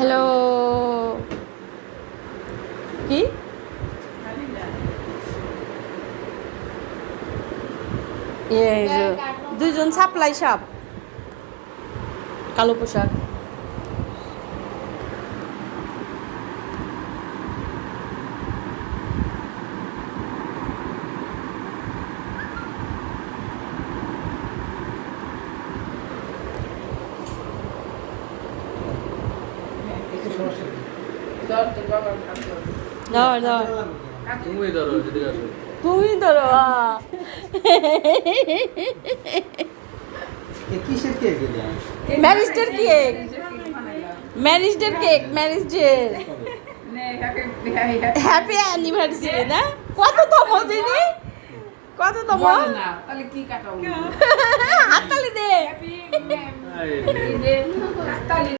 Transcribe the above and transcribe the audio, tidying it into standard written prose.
Hello কি এই যে দুইজন সাপ্লাই সাপ কালো পোশাক ধর ধর তুমি ধরো যদি আসো তুমি ধরো কিসের কেক এটা? ম্যারিজডের কেক ম্যারিজডের কেক ম্যারিজডের হ্যাপি অ্যানিভার্সারি না কততম দিদি কততম তাহলে কি কাটাবো হাততালি দে এই, হাততালি